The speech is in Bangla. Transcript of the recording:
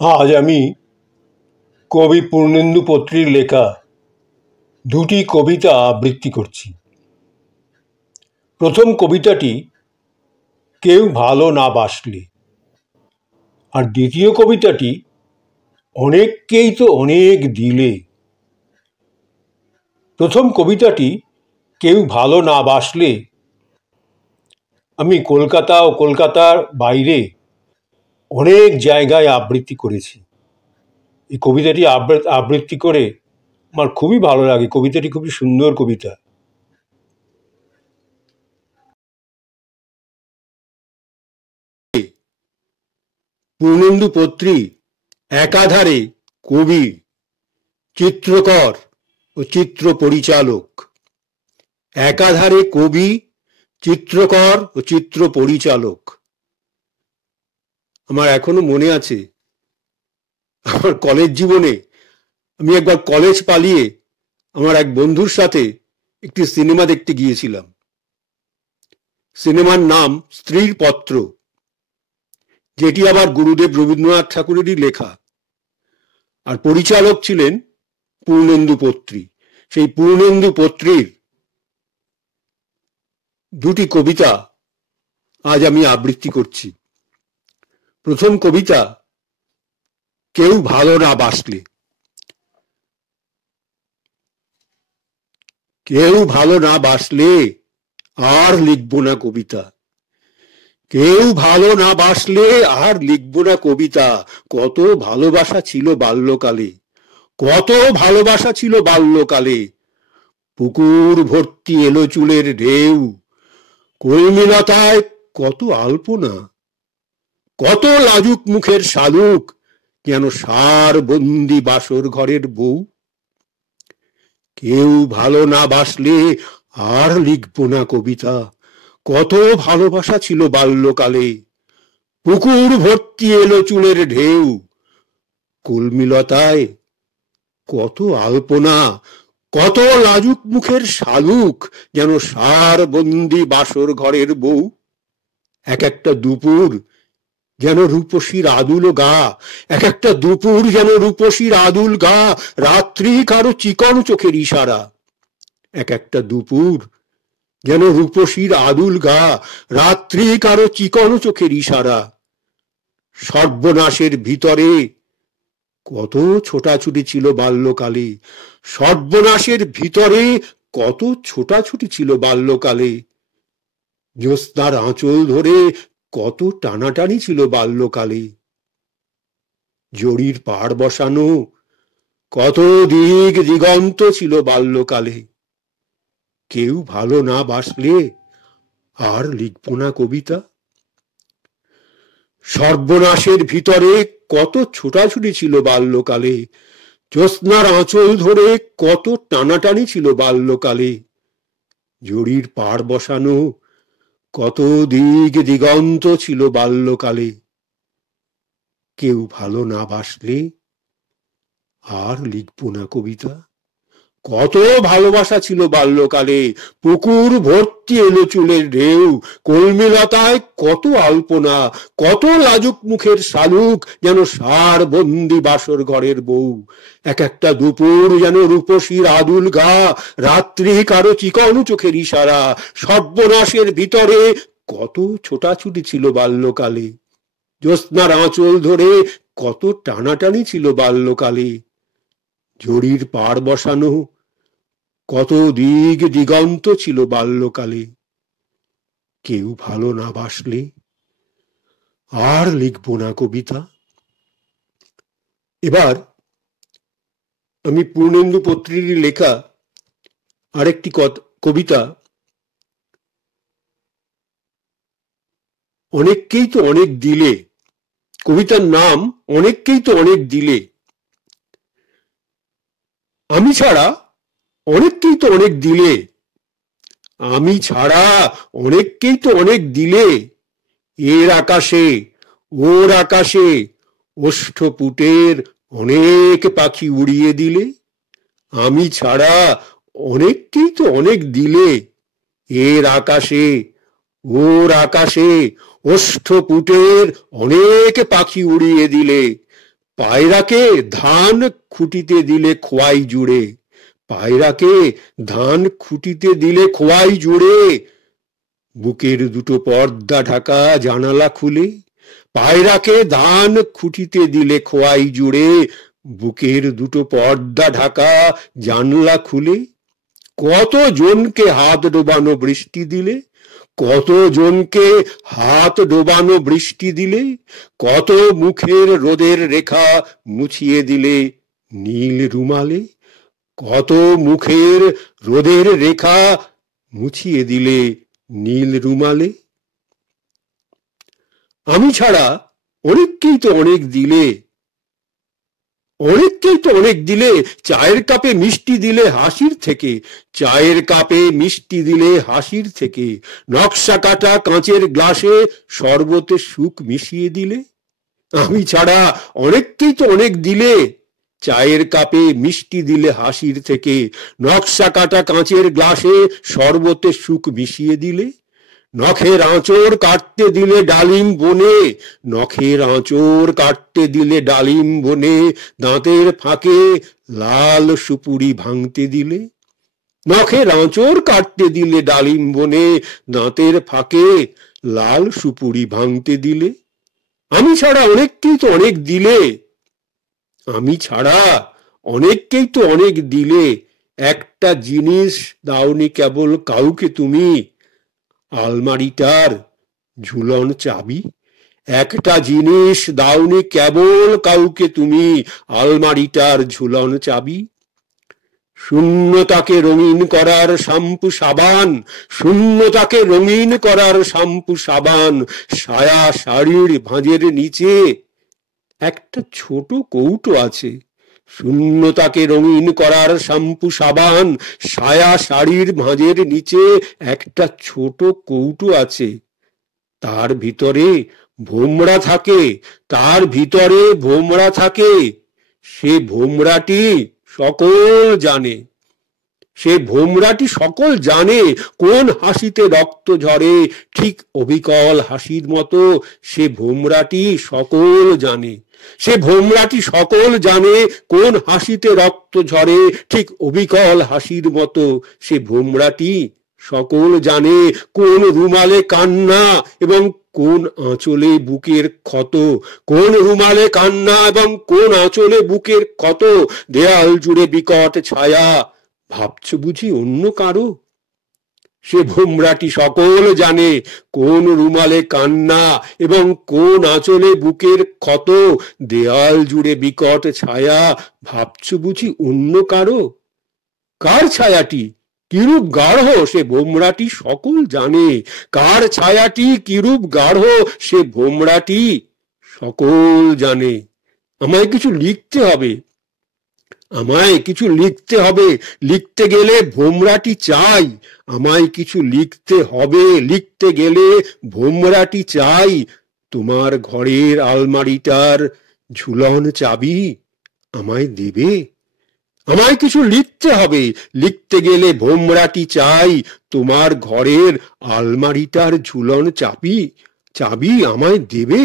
আজ আমি কবি পূর্ণেন্দু পত্রীর লেখা দুটি কবিতা আবৃত্তি করছি। প্রথম কবিতাটি কেউ ভালো না বাসলে, আর দ্বিতীয় কবিতাটি অনেককেই তো অনেক দিলে। প্রথম কবিতাটি কেউ ভালো না বাসলে আমি কলকাতা ও কলকাতার বাইরে অনেক জায়গায় আবৃত্তি করেছি। এই কবিতাটি আবৃত্তি করে আমার খুবই ভালো লাগে। কবিতাটি খুবই সুন্দর কবিতা। পূর্ণেন্দু পত্রী একাধারে কবি, চিত্রকর ও চিত্র পরিচালক। একাধারে কবি, চিত্রকর ও চিত্র পরিচালক। আমার এখনো মনে আছে, আমার কলেজ জীবনে আমি একবার কলেজ পালিয়ে আমার এক বন্ধুর সাথে একটি সিনেমা দেখতে গিয়েছিলাম। সিনেমার নাম স্ত্রীর পত্র, যেটি আবার গুরুদেব রবীন্দ্রনাথ ঠাকুরেরই লেখা, আর পরিচালক ছিলেন পূর্ণেন্দু পত্রী। সেই পূর্ণেন্দু পত্রীর দুটি কবিতা আজ আমি আবৃত্তি করছি। প্রথম কবিতা কেউ ভালো না বাসলে। কেউ ভালো না বাসলে আর লিখব না কবিতা। কেউ ভালো না বাসলে আর লিখব না কবিতা। কত ভালোবাসা ছিল বাল্যকালে, কত ভালোবাসা ছিল বাল্যকালে। পুকুর ভর্তি এলো চুলের ঢেউ, কলমিলতায় কত আলপনা, কত লাজুক মুখের শালুক, যেন সার বন্দি বাসর ঘরের বউ। কেউ ভালো না বাসলে আর লিখব না কবিতা। কত ভালোবাসা ছিল বাল্যকালে। পুকুর ভর্তি এলো চুলের ঢেউ, কলমিলতায় কত আলপনা, কত লাজুক মুখের শালুক, যেন সার বন্দি বাসর ঘরের বউ। এক একটা দুপুর যেন রূপসীর আদুল গা, এক একটা দুপুর যেন রূপসীর আদুল গা, রাত্রি কারো চিকন চোখের ইশারা। এক একটা দুপুর যেন রূপসীর আদুল গা, রাত্রি কারো চিকন চোখের ইশারা। সর্বনাশের ভিতরে কত ছোটাছুটি ছিল বাল্যকালে, সর্বনাশের ভিতরে কত ছোটাছুটি ছিল বাল্যকালে। জ্যোৎস্নার আঁচল ধরে কত টানাটানি ছিল বাল্যকালে। জড়ির পাড় বসানো কত দিক দিগন্ত ছিল বাল্যকালে। কেউ ভালো না বাসলে আর লিখব না কবিতা। সর্বনাশের ভিতরে কত ছোটাছুটি ছিল বাল্যকালে। জ্যোৎস্নার আঁচল ধরে কত টানাটানি ছিল বাল্যকালে। জড়ির পাড় বসানো কত দিক দিগন্ত ছিল বাল্যকালে। কেউ ভালো না বাসলে আর লিখব না কবিতা। কত ভালোবাসা ছিল বাল্যকালে। পুকুর ভর্তি এলো চুলের ঢেউ, কলমিলতায় কত আলপনা, কত লাজুক মুখের শালুক, যেন সার বন্দি বাসর ঘরের বউ। এক একটা দুপুর যেন রূপসীর আদুল গা, রাত্রি কারো চিকন চোখের ইশারা। সর্বনাশের ভিতরে কত ছোটাছুটি ছিল বাল্যকালে। জ্যোৎস্নার আঁচল ধরে কত টানাটানি ছিল বাল্যকালে। জড়ির পাড় বসানো কত দিক দিগন্ত ছিল বাল্যকালে। কেউ ভালো না বাসলে আর লিখব না কবিতা। এবার আমি পূর্ণেন্দু পত্রীর লেখা আরেকটি কবিতা, অনেককেই তো অনেক দিলে। কবিতার নাম অনেককেই তো অনেক দিলে। আমি ছাড়া অনেককেই তো অনেক দিলে, আমি ছাড়া অনেককেই তো অনেক দিলে। এর আকাশে ওর আকাশে ওষ্ঠপুটের অনেক পাখি উড়িয়ে দিলে। আমি ছাড়া অনেককেই তো অনেক দিলে। এর আকাশে ওর আকাশে ওষ্ঠপুটের অনেক পাখি উড়িয়ে দিলে। পায়রাকে ধান খুঁটিতে দিলে খোয়াই জুড়ে, পায়রাকে ধান খুঁটিতে দিলে খোয়াই জুড়ে, বুকের দুটো পর্দা ঢাকা জানালা খুলে, পায়রাকে ধান খুঁটিতে দিলে খোয়াই জুড়ে, বুকের দুটো পর্দা ঢাকা জানলা খুলে, কত জনকে হাত ডোবানো বৃষ্টি দিলে, কত জনকে হাত ডোবানো বৃষ্টি দিলে, কত মুখের রোদের রেখা মুছিয়ে দিলে নীল রুমালে, কত মুখের রোদের রেখা মুছিয়ে দিলে নীল রুমালে। আমি ছাড়া অনেককেই তো অনেক দিলে, অনেককেই তো অনেক দিলে, চায়ের কাপে মিষ্টি দিলে হাসির থেকে, চায়ের কাপে মিষ্টি দিলে হাসির থেকে, নকশা কাটা কাঁচের গ্লাসে শরবতে সুখ মিশিয়ে দিলে। আমি ছাড়া অনেককেই তো অনেক দিলে, চায়ের কাপে মিষ্টি দিলে হাসির থেকে, নকশা কাটা কাঁচের গ্লাসে শরবতে সুখ মিশিয়ে দিলে। নখের আঁচড় কাটতে দিলে ডালিম বনে, নখের আঁচড় কাটতে দিলে ডালিম বনে, দাঁতের ফাঁকে লাল সুপুরি ভাঙতে দিলে। নখের আঁচড় কাটতে দিলে ডালিম বনে, দাঁতের ফাঁকে লাল সুপুরি ভাঙতে দিলে। আমি ছাড়া অনেককেই তো অনেক দিলে, আমি ছাড়া অনেককেই তো অনেক দিলে, একটা জিনিস দাওনি কেবল কাউকে তুমি, আলমারিটার ঝুলন চাবি। একটা জিনিস দাওনি কেবল কাউকে তুমি, আলমারিটার ঝুলন চাবি। শূন্যতাকে রঙিন করার শ্যাম্পু সাবান, শূন্যতাকে রঙিন করার শ্যাম্পু সাবান, সায়া শাড়ির ভাঁজের নিচে একটা ছোট কৌটো আছে। শূন্যতাকে রঙিন করার শ্যাম্পু সাবান, সায়া শাড়ির ভাঁজের নিচে একটা ছোট কৌটো আছে। তার ভিতরে ভোমরা থাকে, তার ভিতরে ভোমরা থাকে। সে ভোমরাটি সকল জানে, সে ভোমরাটি সকল জানে কোন হাসিতে রক্ত ঝরে, ঠিক অবিকল হাসির মতো সে ভোমরাটি সকল জানে। সে ভোমরাটি সকল জানে কোন হাসিতে রক্ত ঝরে, ঠিক অবিকল হাসির মতো সে ভোমরাটি সকল জানে কোন রুমালে কান্না এবং কোন আঁচলে বুকের ক্ষত, কোন রুমালে কান্না এবং কোন আঁচলে বুকের ক্ষত। দেয়াল জুড়ে বিকট ছায়া, ভাবছ বুঝি অন্য কারো? সে ভোমরাটি সকল জানে কোন রুমালে কান্না এবং কোন আঁচলে বুকের ক্ষত। দেয়াল জুড়ে বিকট ছায়া, ভাবছ বুঝি অন্য কারো? কার ছায়াটি কিরূপ গাঢ় সে ভোমরাটি সকল জানে, কার ছায়াটি কিরূপ গাঢ় সে ভোমরাটি সকল জানে। আমায় কিছু লিখতে হবে, আমায় কিছু লিখতে হবে, লিখতে গেলে ভোমরাটি চাই। আমায় কিছু লিখতে হবে, লিখতে গেলে ভোমরাটি চাই। তোমার ঘরের আলমারিটার ঝুলন চাবি আমায় দেবে? আমায় কিছু লিখতে হবে, লিখতে গেলে ভোমরাটি চাই। তোমার ঘরের আলমারিটার ঝুলন চাবি আমায় দেবে?